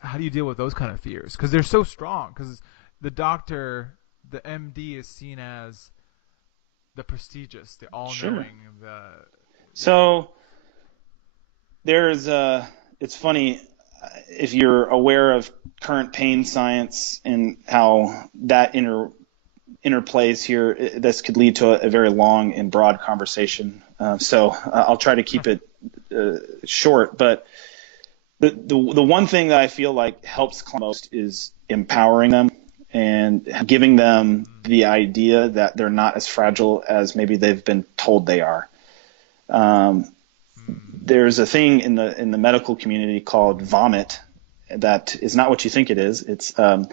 how do you deal with those kind of fears? Because they're so strong. Because the doctor, the MD, is seen as the prestigious, the Sure. all-knowing, the yeah. So there's it's funny if you're aware of current pain science and how that interplays here. This could lead to a very long and broad conversation. So I'll try to keep it short. But the one thing that I feel like helps clients most is empowering them and giving them the idea that they're not as fragile as maybe they've been told they are. Um, there's a thing in the medical community called vomit that is not what you think it is. It's an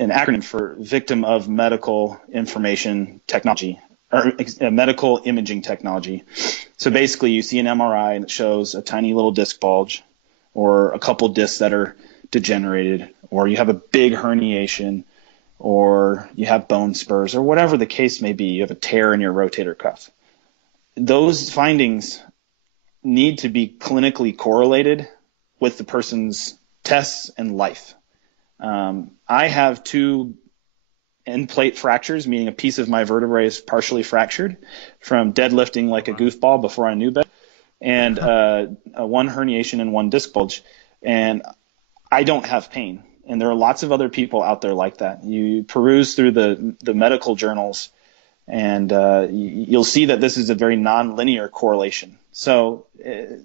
acronym for Victim of Medical Information Technology, or medical imaging technology. So basically, you see an MRI and it shows a tiny little disc bulge, or a couple discs that are degenerated, or you have a big herniation, or you have bone spurs, or whatever the case may be. You have a tear in your rotator cuff. Those findings need to be clinically correlated with the person's tests and life. I have two end plate fractures, meaning a piece of my vertebrae is partially fractured from deadlifting like a goofball before I knew better, and one herniation and one disc bulge. And I don't have pain. And there are lots of other people out there like that. You peruse through the medical journals, and you'll see that this is a very nonlinear correlation. So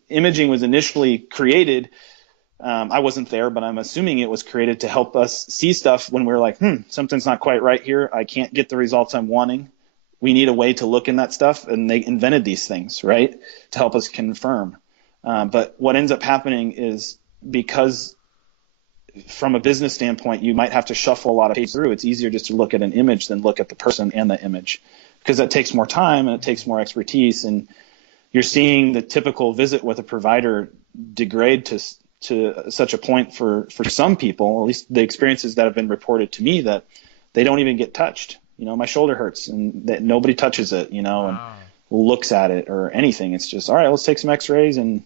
imaging was initially created. I wasn't there, but I'm assuming it was created to help us see stuff when we're like, something's not quite right here. I can't get the results I'm wanting. We need a way to look in that stuff. And they invented these things, right, to help us confirm. But what ends up happening is, because from a business standpoint, you might have to shuffle a lot of pages through. It's easier just to look at an image than look at the person and the image, because that takes more time and it takes more expertise. And you're seeing the typical visit with a provider degrade to such a point for some people, at least the experiences that have been reported to me, that they don't even get touched. My shoulder hurts and that nobody touches it, and Wow. looks at it or anything. It's just, all right, let's take some x-rays and,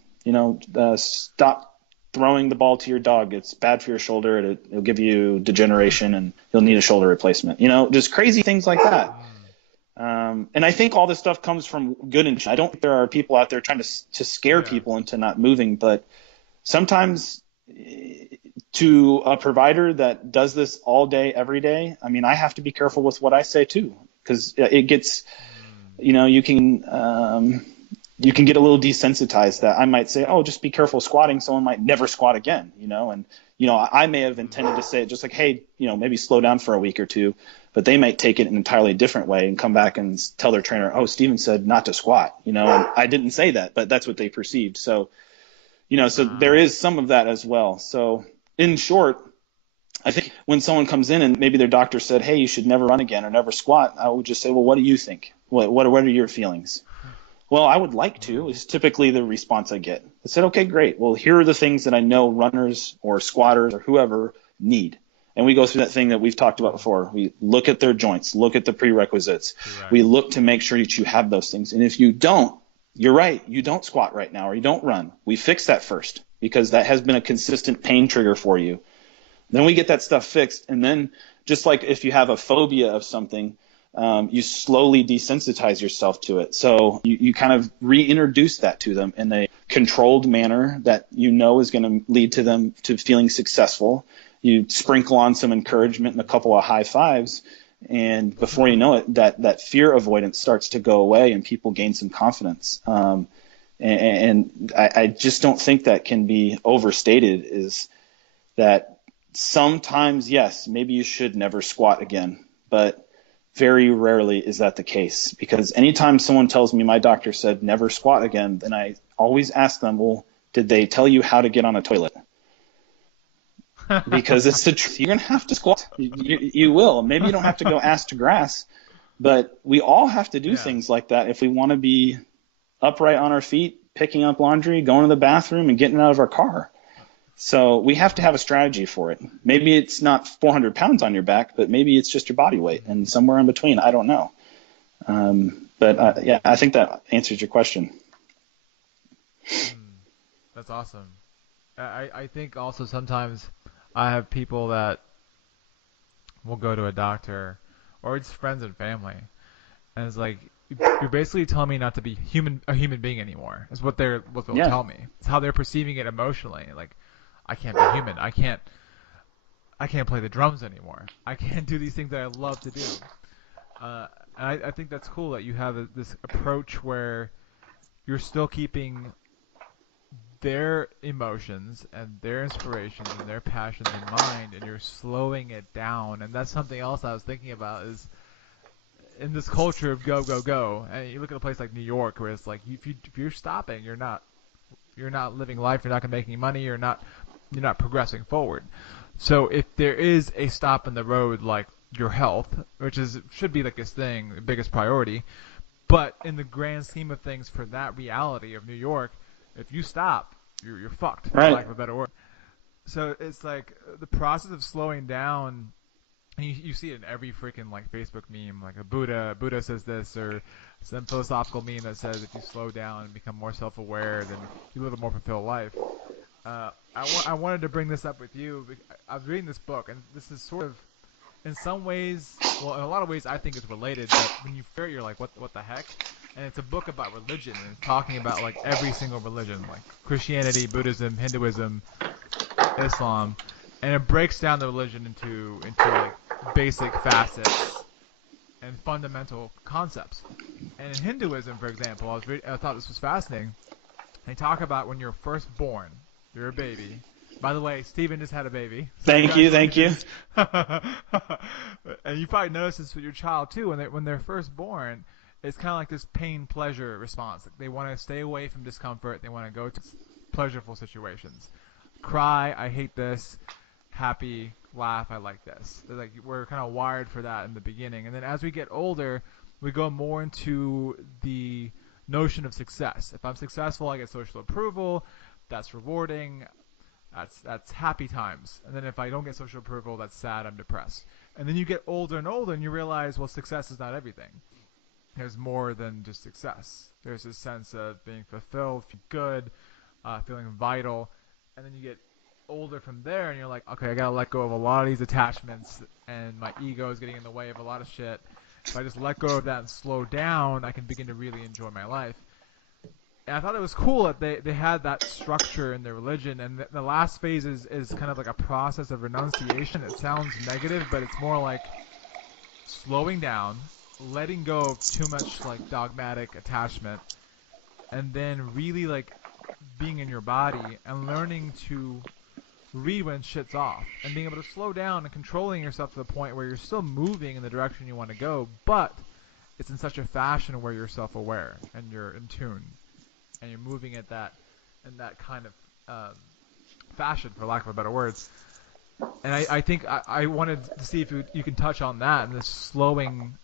stop throwing the ball to your dog. It's bad for your shoulder. It'll give you degeneration and you'll need a shoulder replacement. Just crazy things like that. And I think all this stuff comes from good intention. I don't think there are people out there trying to scare Yeah. people into not moving, but sometimes to a provider that does this all day, every day, I have to be careful with what I say too, because it gets, you can get a little desensitized that I might say, oh, just be careful squatting. Someone might never squat again, and, I may have intended to say it just like, hey, maybe slow down for a week or two, but they might take it an entirely different way and come back and tell their trainer, oh, Steven said not to squat, and I didn't say that, but that's what they perceived. So, so there is some of that as well. So in short, I think when someone comes in and maybe their doctor said, hey, you should never run again or never squat, I would just say, well, what do you think? What are your feelings? Well, I would like to, is typically the response I get. I said, okay, great. Well, here are the things that I know runners or squatters or whoever need. And we go through that thing that we've talked about before. We look at their joints, look at the prerequisites. We Correct. look to make sure that you have those things. And if you don't, you're right, you don't squat right now or you don't run. We fix that first, because that has been a consistent pain trigger for you. Then we get that stuff fixed. And then, just like if you have a phobia of something, you slowly desensitize yourself to it. So you kind of reintroduce that to them in a controlled manner that is going to lead to them to feeling successful. You sprinkle on some encouragement and a couple of high fives, and before you know it, that fear avoidance starts to go away and people gain some confidence. And I just don't think that can be overstated, is that sometimes, yes, maybe you should never squat again, but very rarely is that the case, because anytime someone tells me my doctor said never squat again, then I always ask them, well, did they tell you how to get on a toilet? Because it's the truth. You're going to have to squat. You will. Maybe you don't have to go ass to grass, but we all have to do Yeah. things like that if we want to be upright on our feet, picking up laundry, going to the bathroom, and getting out of our car. So we have to have a strategy for it. Maybe it's not 400 pounds on your back, but maybe it's just your body weight and somewhere in between. I don't know. But I think that answers your question. That's awesome. I think also sometimes I have people that will go to a doctor or it's friends and family, and it's like you're basically telling me not to be a human being anymore. Is what they'll Yeah, tell me. It's how they're perceiving it emotionally. Like I can't be human. I can't play the drums anymore. I can't do these things that I love to do. Uh, and I think that's cool that you have this approach where you're still keeping their emotions and their inspirations and their passions in mind, and you're slowing it down. And that's something else I was thinking about is in this culture of go go go. And you look at a place like New York where it's like if you're stopping, you're not living life. You're not gonna make any money. You're not progressing forward. So if there is a stop in the road like your health, which is should be like this thing, the biggest priority, but in the grand scheme of things, for that reality of New York, if you stop, you're fucked, for right. lack of a better word. So it's like the process of slowing down. And you see it in every freaking like Facebook meme, like a Buddha says this, or some philosophical meme that says if you slow down and become more self-aware, then you live a more fulfilled life. I wanted to bring this up with you. I was reading this book, and this is sort of, in some ways, well, in a lot of ways, I think it's related. But when you hear it, you're like, what the heck? And it's a book about religion, and it's talking about like every single religion, like Christianity, Buddhism, Hinduism, Islam, and it breaks down the religion into like basic facets and fundamental concepts. And in Hinduism, for example, I thought this was fascinating. They talk about when you're first born, you're a baby. By the way, Steven just had a baby, so Thank you, thank you. congratulations. And you probably notice this with your child too. When they're first born, it's kind of like this pain pleasure response. Like they want to stay away from discomfort. They want to go to pleasureful situations. Cry, I hate this. Happy, laugh, I like this. Like we're kind of wired for that in the beginning, and then as we get older, we go more into the notion of success. If I'm successful, I get social approval. That's rewarding. That's happy times. And then if I don't get social approval, that's sad. I'm depressed. And then you get older and older, and you realize, well, success is not everything. There's more than just success. There's this sense of being fulfilled, good, feeling vital, and then you get older from there, and you're like, okay, I gotta let go of a lot of these attachments, and my ego is getting in the way of a lot of shit. If I just let go of that and slow down, I can begin to really enjoy my life. And I thought it was cool that they had that structure in their religion, and the last phase is kind of like a process of renunciation. It sounds negative, but it's more like slowing down, letting go of too much like dogmatic attachment, and then really like being in your body and learning to read when shit's off and being able to slow down and controlling yourself to the point where you're still moving in the direction you want to go, but it's in such a fashion where you're self-aware and you're in tune and you're moving at that in that kind of fashion, for lack of a better words. And I think I wanted to see if you can touch on that and this slowing.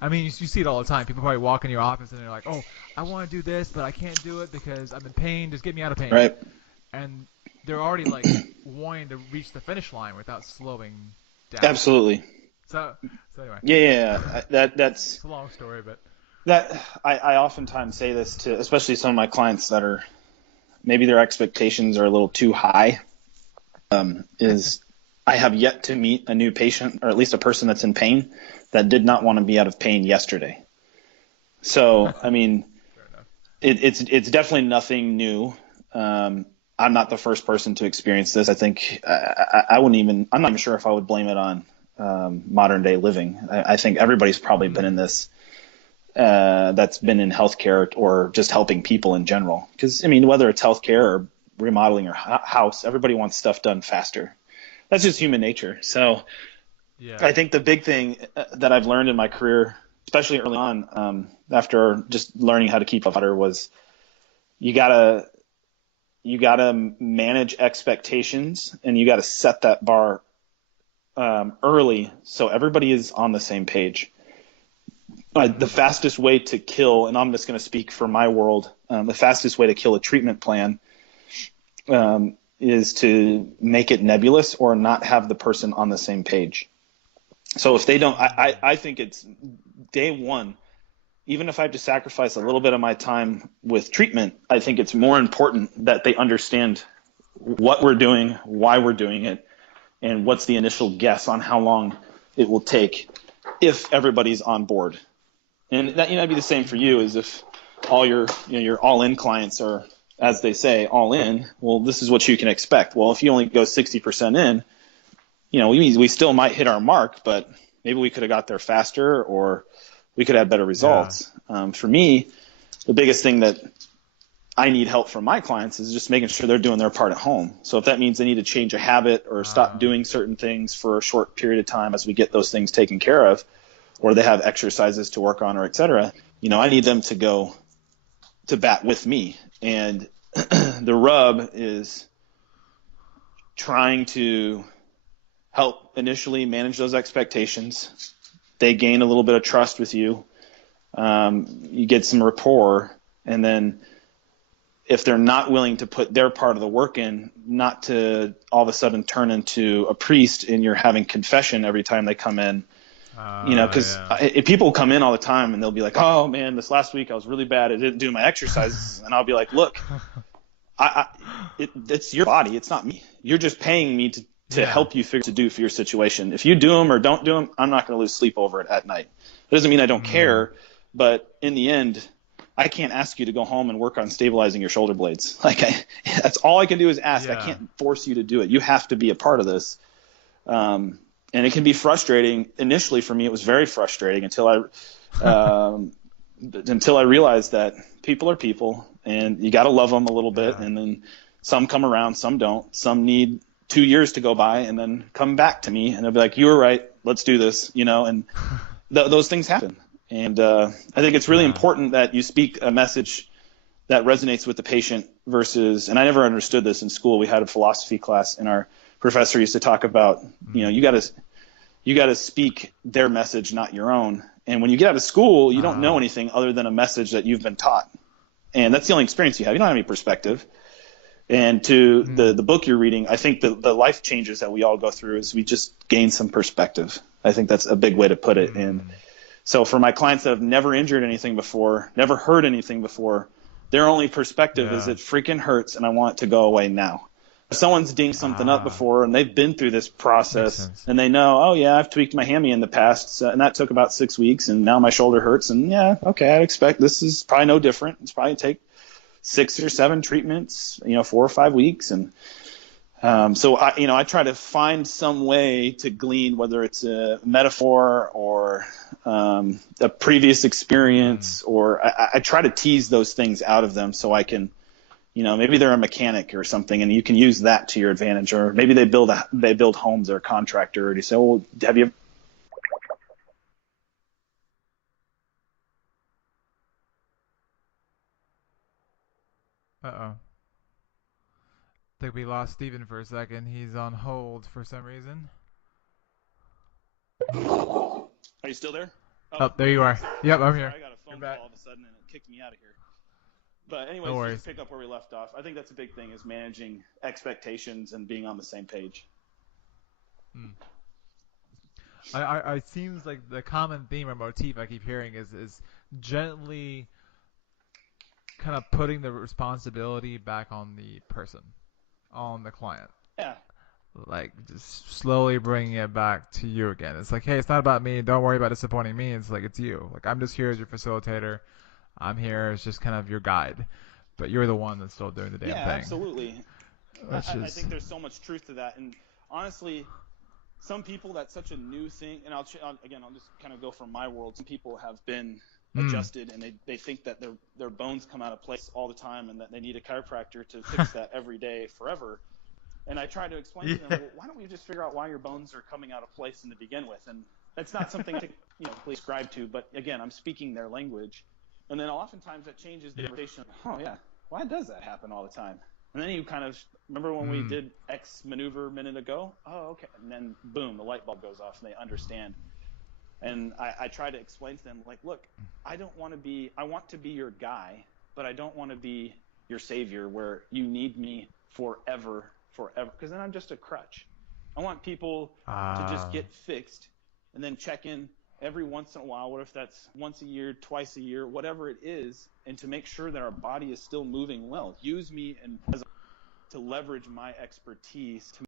I mean, you see it all the time. People probably walk in your office and they're like, "Oh, I want to do this, but I can't do it because I'm in pain. Just get me out of pain." Right. And they're already like wanting to reach the finish line without slowing down. Absolutely. So, so anyway, Yeah. That's it's a long story, but that. I oftentimes say this to, especially some of my clients that are maybe their expectations are a little too high. Is I have yet to meet a new patient, or at least a person that's in pain, that did not want to be out of pain yesterday. So, I mean, fair enough. it's definitely nothing new. I'm not the first person to experience this. I think I wouldn't even. I'm not even sure if I would blame it on modern day living. I think everybody's probably been in this. That's been in healthcare or just helping people in general. Because I mean, whether it's healthcare or remodeling your house, everybody wants stuff done faster. That's just human nature. So Yeah. I think the big thing that I've learned in my career, especially early on, after just learning how to keep up water, was you gotta manage expectations and you gotta set that bar early so everybody is on the same page. The fastest way to kill, and I'm just going to speak for my world, the fastest way to kill a treatment plan is to make it nebulous or not have the person on the same page. So if they don't, I think it's day one, even if I have to sacrifice a little bit of my time with treatment, I think it's more important that they understand what we're doing, why we're doing it, and what's the initial guess on how long it will take if everybody's on board. And that, that'd be the same for you, as if all your all-in clients are, as they say, all in. Well, this is what you can expect. Well, if you only go 60% in, we still might hit our mark, but maybe we could have got there faster, or we could have better Yeah. results. For me, the biggest thing that I need help from my clients is just making sure they're doing their part at home. So if that means they need to change a habit or stop Uh, doing certain things for a short period of time as we get those things taken care of, or they have exercises to work on, or et cetera, I need them to go to bat with me. And the rub is trying to help initially manage those expectations. They gain a little bit of trust with you. You get some rapport, and then if they're not willing to put their part of the work in, not to all of a sudden turn into a priest and you're having confession every time they come in. Because yeah. people come in all the time and they'll be like, "Oh man, this last week I was really bad. I didn't do my exercises," and I'll be like, "Look, it's your body. It's not me. You're just paying me to Yeah. help you figure what to do for your situation. If you do them or don't do them, I'm not going to lose sleep over it at night. It doesn't mean I don't Mm. care, but in the end, I can't ask you to go home and work on stabilizing your shoulder blades. That's all I can do is ask. I Yeah. can't force you to do it. You have to be a part of this." And it can be frustrating. Initially, for me, it was very frustrating until I realized that people are people, and you got to love them a little bit. Yeah. And then some come around, some don't. Some need 2 years to go by and then come back to me, and they'll be like, "You were right. Let's do this." And those things happen. And I think it's really Yeah. important that you speak a message that resonates with the patient versus, and I never understood this in school. We had a philosophy class, and our professor used to talk about, Mm. you got to speak their message, not your own. And when you get out of school, you don't know Uh, anything other than a message that you've been taught. And that's the only experience you have. You don't have any perspective. And to mm. the book you're reading, I think the life changes that we all go through is we just gain some perspective. I think that's a big way to put it. And Mm. so for my clients that have never injured anything before, never heard anything before, their only perspective is Yeah. it freaking hurts and I want it to go away now. If someone's dinged something up Ah. before and they've been through this Makes process sense. and they know, oh yeah, I've tweaked my hammy in the past, so, and that took about 6 weeks, and now my shoulder hurts, and yeah, okay, I'd expect this is probably no different. It's probably take 6 or 7 treatments, 4 or 5 weeks, and so I try to find some way to glean, whether it's a metaphor or a previous Mm. experience, or I try to tease those things out of them so I can, maybe they're a mechanic or something, and you can use that to your advantage. Or maybe they build homes, they're a contractor, and you say, well, have you? Uh-oh. Think we lost Steven for a second. He's on hold for some reason. Are you still there? Oh, Oh, there you are. Yep, I'm sorry, here. I got a You're phone back. call all of a sudden and it kicked me out of here. But No anyways, just to worries. pick up where we left off, I think that's a big thing, is managing expectations and being on the same page. Mm. I it seems like the common theme or motif I keep hearing is gently kind of putting the responsibility back on the person, on the client. Yeah, Like just slowly bringing it back to you again. It's like, hey, it's not about me. Don't worry about disappointing me. It's like it's you. Like I'm just here as your facilitator. I'm here as just kind of your guide, but you're the one that's still doing the damn yeah, thing. absolutely. Which I is, think there's so much truth to that. And honestly, some people, that's such a new thing. And I'll just kind of go from my world. Some people have been mm, adjusted, and they think that their bones come out of place all the time, and that they need a chiropractor to fix that every day forever. And I try to explain to them, yeah, well, why don't we just figure out why your bones are coming out of place in to begin with? And that's not something to prescribe to, but again, I'm speaking their language. And then oftentimes that changes the yeah, conversation. Oh yeah, why does that happen all the time? And then you kind of remember when we mm, did X maneuver a minute ago. Oh, okay. And then boom, the light bulb goes off and they understand. And I try to explain to them, like, look, I want to be your guy, but I don't want to be your savior where you need me forever, because then I'm just a crutch. I want people to just ah, get fixed and then check in every once in a while. What if that's once a year, twice a year, whatever it is, and to make sure that our body is still moving well. Use me and as to leverage my expertise to